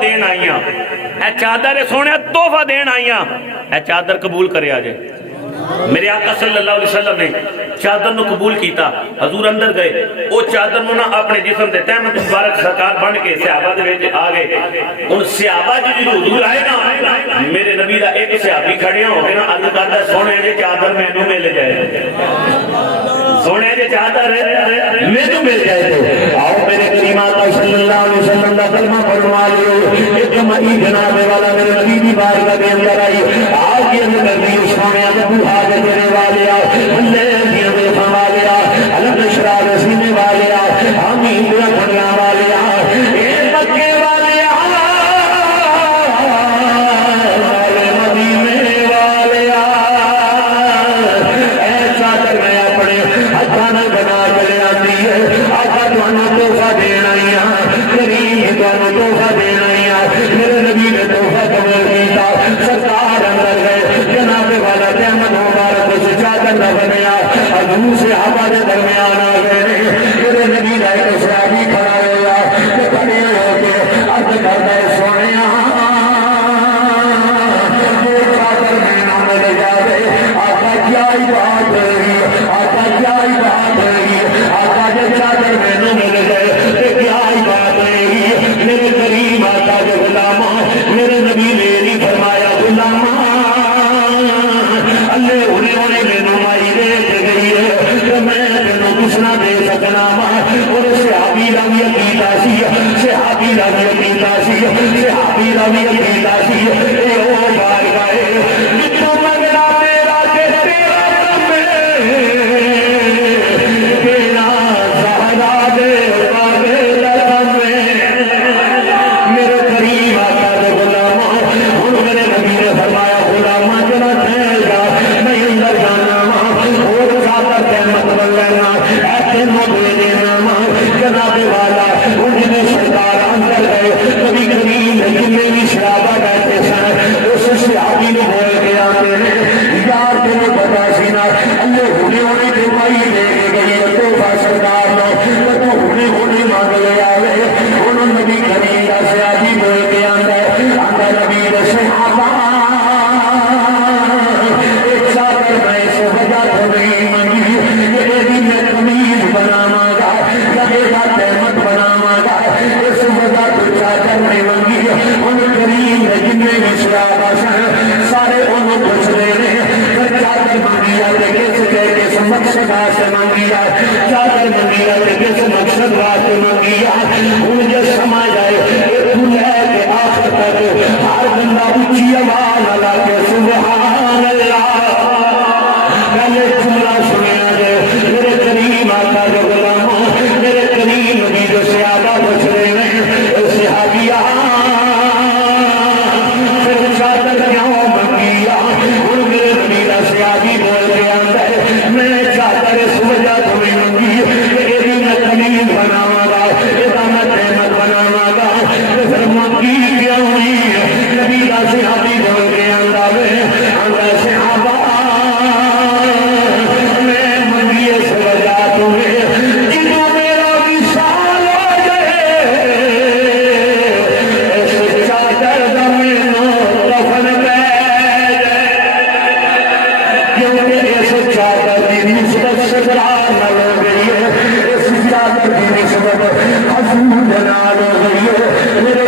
دین آئیاں، اے چادر سونے تحفہ دین آئیاں، اے چادر قبول کرے آجے۔ میرے آقا صلی اللہ علیہ وسلم نے چادر نو قبول کیتا، حضور اندر گئے، وہ چادر نو نا اپنے جسم دے تحمد مبارک سرکار بن کے صحابہ دے ویچے آگئے۔ ان صحابہ جو حضور آئے نا، میرے نبی دا ایک صحابی کھڑیاں ہو گئے نا، عرض کرتا سونے جے چادر میں نو مل جائے، سونے جے چادر میں نو مل جائے۔ آؤ میرے کریم آقا صلی اللہ علیہ وسلم دا کلمہ پڑھوا لیو، ایک مئی جناب والا میرے نبی دی بارگاہ دے اندر آئی، آؤ یہ اندر دی سونے ابو حاجت دینے والے آؤ، اللہ دیاں دے والے آؤ، علم نشرا رسینے والے آؤ، آمین دیا کھڑنا والے آؤ، اے مکے والے آؤ، مدینے والے آؤ، اے چادر میں اپنے ہتھاں بنا کے لے آتی ہے، آقا تمہیں تحفہ دینا کریم تمہیں تحفہ دینا، میرے نبی نے تحفہ قبول کیتا، سرکار اندر گئے، جناب والا قیامت مبارک سے چادر نہ بنیا، حضور سے صحابہ کے درمیان آ گئے، میرے نبی کا ایک صحابی کھڑا ہوا، کہ کھڑے ہو کے عرض کرتا ہے سونیا، یہ چادر میں نہ مل جائے، آقا کیا ہی بات ہے، آقا کیا ہی بات ہے، آقا جب چادر میں نہ مل جائے، کیا ہی بات ہے، میرے کریم آقا کے غلامہ، میرے نبی نے نہیں فرمایا غلامہ، اللہ انہیں میں نمائی دے گئی ہے کہ میں تینوں کچھ نہ دے سکنا ماں، اور صحابی راوی عقیدہ سی، صحابی راوی عقیدہ سی، صحابی راوی عقیدہ سی، اے او بار گئے جتنا مگنا میرا کہ تیرا کم تیرا زہرا دے باغے لگم میرے قریب آقا دے غلامہ، اور میرے نبی نے فرمایا غلامہ جنا ٹھہر جا، میں اندر جانا ماں، اور زیادہ قیمت بن لینا، ایسے مدوے دینا ماں، جناب والا ان جنہیں سرکار اندر گئے، نبی کریم جنہیں بھی شرابہ بیٹھے سن، اس صحابی نے بول کے آتے ہیں یار تمہیں پتا سی نا، اللہ ہونے دمائی دے گئی توفہ سرکار نو، تو ہونے مانگ لے آوے، انہوں نبی کریم کا صحابی بول کے آندہ نبی صحابہ ایک چادر میں سے وجہ تو نہیں منگی، یہ بھی میں قمیض بناواں گا، لگے گا قیمت بناواں گا، اس وجہ تو چادر نہیں منگی، ان کریم نے جنہیں بھی صحابہ سن سارے انہوں پوچھ لے رہے، چادر منگی آتے کس مقصد سے منگی آتے، چادر منگی آتے کس مقصد واسطے منگی آتے، ان جو سمجھ آئے کہ دنیا کے آخر تک ہر بندہ اچھی آواز اللہ کے سبحان اللہ، پہلے جملہ سنیا جائے، میرے کریم آقا جو غلاموں، میرے کریم نبی جو صحابہ پوچھ رہے ہیں، صحابیہ پھر چادر کیوں منگی ان میرے نبی کا صحابی بول کے آتا ہے میں چادر اس وجہ تمہیں منگی، یہ بھی میں قمیض بناواں گا، یہ میں قیمت بناواں گا، پھر منگی کیوں نہیں، نبی کا صحابی بول کے آتا ہے صحابہ میں منگی اس وجہ تمہیں جنہوں میرا وصال ہو جائے، اس چادر زمینوں کفن پہ کیونکہ اس چادر کی نسبت سزرار نہ ہو گئی ہے، اس چادر کی نسبت حضور نال ہو گئی ہے، میرے